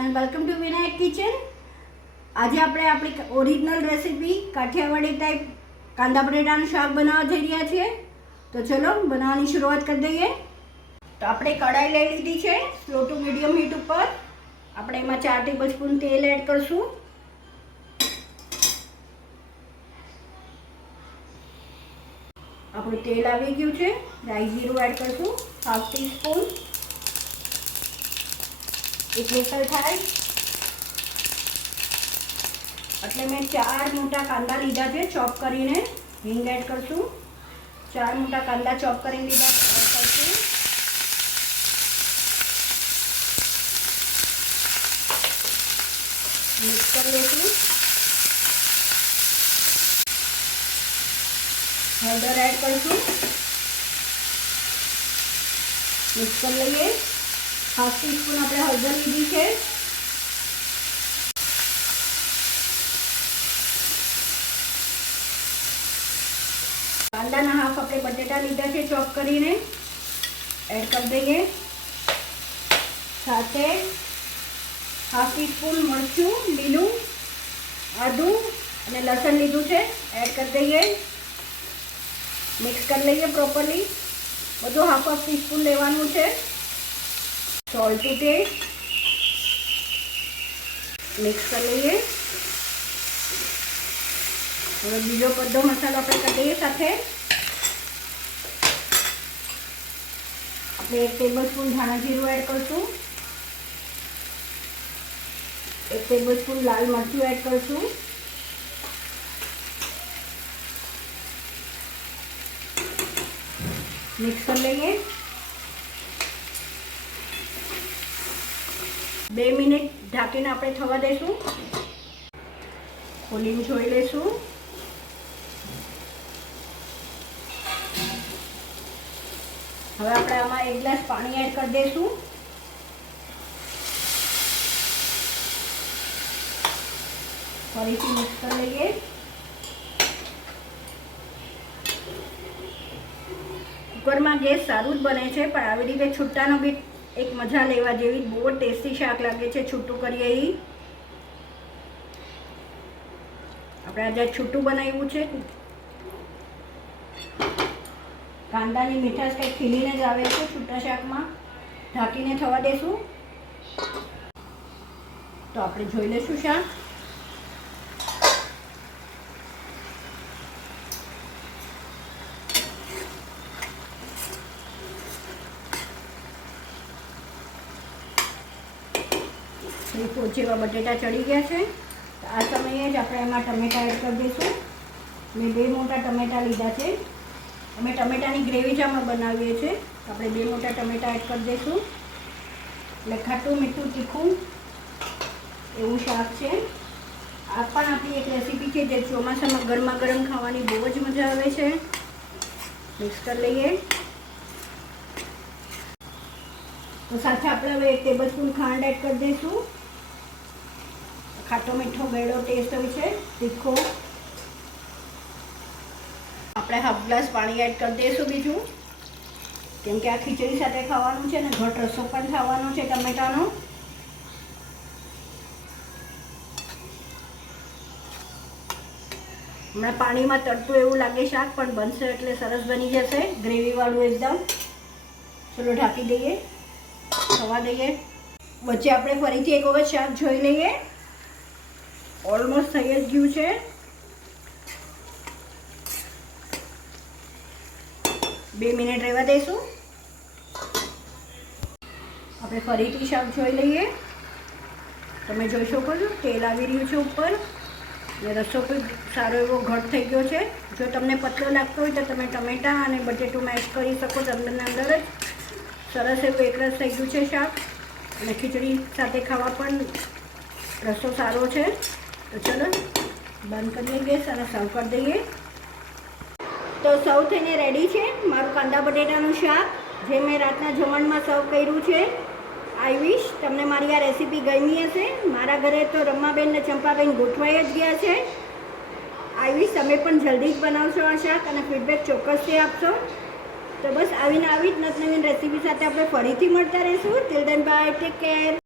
And welcome to Vinayak kitchen. આજે આપણે આપણી ઓરિજિનલ રેસીપી કાઠિયાવાડી ટાઈપ કાંદા બટેટાનું શાક બનાવવા જઈ રહ્યા છીએ. તો ચલો બનાવવાની શરૂઆત કરી દઈએ. તો આપણે કઢાઈ લઈ લીધી છે સ્લો ટુ મીડિયમ હીટ ઉપર. આપણે એમાં 4 ટેબલસ્પૂન તેલ એડ કરશું. આપણું તેલ આવી ગયું છે. રાઈ જીરું એડ કરશું 1/2 ટીસ્પૂન. એક વિસલ થાય એટલે મેં 4 મોટા કાંદા લીધા છે ચોપ કરીને. હિંગ એડ કરશું. 4 મોટા કાંદા ચોપ કરીને લીધા એડ કરશું. મિક્સ કરી લઈશું. હળદર એડ કરશું. મિક્સ કરી લઈએ. 1/2 ટીસ્પૂન આપણે હળદર લીધી છે. કાંદાના હાફ આપણે બટેટા લીધા છે ચોપ કરીને એડ કરી દઈએ. સાથે 1/2 ટીસ્પૂન મરચું લીલું, આદું અને લસણ લીધું છે એડ કરી દઈએ. મિક્સ કરી લઈએ પ્રોપરલી. બધું 1/2 ટીસ્પૂન લેવાનું છે. Salt two test. મિક્સ કરી લઈએ. હવે બીજો બધો મસાલો આપણે કરી દઈએ સાથે. આપણે 1 ટેબલસ્પૂન ધાણા જીરું એડ કરશું. 1 ટેબલસ્પૂન લાલ મરચું એડ કરશું. મિક્સ કરી લઈએ. 2 મિનિટ ઢાંકીને આપણે થવા દઈશું. ખોલીને જોઈ લઈશું. હવે આપણે આમાં 1 ગ્લાસ પાણી એડ કરી દઈશું. ફરીથી મિક્સ કરી લઈએ. કુકરમાં ગેસ સારું જ બને છે, પણ આવી રીતે છૂટાનો બી એક મજા લેવા જેવી. બહુ ટેસ્ટી શાક લાગે છે છૂટું કરીએ એ. આપણે આજે છૂટું બનાવ્યું છે. કાંદાની મીઠાશ કંઈક ખીલીને જ આવે છે છૂટા શાકમાં. ઢાંકીને થવા દેશું. તો આપણે જોઈ લઈશું શાક. જેવા બટેટા ચડી ગયા છે. આ સમયે જ આપણે એમાં ટમેટા એડ કરી દઈશું. મેં 2 મોટા ટમેટા લીધા છે. અમે ટમેટાની ગ્રેવી જ આમાં બનાવીએ છીએ. આપણે 2 મોટા ટમેટા એડ કરી દઈશું. એટલે ખાટું મીઠું તીખું એવું શાક છે. આ પણ આપણી એક રેસીપી છે જે ચોમાસામાં ગરમા ગરમ ખાવાની બહુ જ મજા આવે છે. મિક્સ કરી લઈએ. તો સાથે આપણે હવે 1 ટેબલસ્પૂન ખાંડ એડ કરી દઈશું. ખાટો મીઠો ગળ્યો ટેસ્ટ હોય છે, તીખો. આપણે 1/2 ગ્લાસ પાણી એડ કરી દઈશું બીજું, કેમ કે આ ખીચડી સાથે ખાવાનું છે ને ઘટ રસો પણ ખાવાનો છે ટમેટાનો. હમણાં પાણીમાં તળતું એવું લાગે શાક, પણ બનશે એટલે સરસ બની જશે ગ્રેવીવાળું એકદમ. ચલો ઢાંકી દઈએ, થવા દઈએ. વચ્ચે આપણે ફરીથી એક વખત શાક જોઈ લઈએ. ઓલમોસ્ટ થઈ જ ગયું છે. બે મિનિટ રહેવા દઈશું. આપણે ફરીથી શાક જોઈ લઈએ. તમે જોઈ શકો છો તેલ આવી રહ્યું છે ઉપર અને રસો પણ સારો એવો ઘટ થઈ ગયો છે. જો તમને પતલો લાગતો હોય તો તમે ટમેટા અને બટેટું મેશ કરી શકો. તમને અંદર જ સરસ એવું એકરસ થઈ ગયું છે શાક. અને ખીચડી સાથે ખાવા પણ રસો સારો છે. તો ચલો બંધ કરીએ ગેસ અને સર્વ કરી દઈએ. તો સર્વ થઈને રેડી છે મારું કાંદા બટેટાનું શાક, જે મેં રાતના જમણમાં સર્વ કર્યું છે. આઈ વિશ તમને મારી આ રેસીપી ગમી હશે. મારા ઘરે તો રમાબેન ને ચંપાબેન ગોઠવાઈ જ ગયા છે. આઈ વિશ તમે પણ જલ્દી જ બનાવશો આ શાક અને ફીડબેક ચોક્કસથી આપશો. તો બસ આવીને આવી જ નવી રેસીપી સાથે આપણે ફરીથી મળતા રહીશું. Till then by, take care.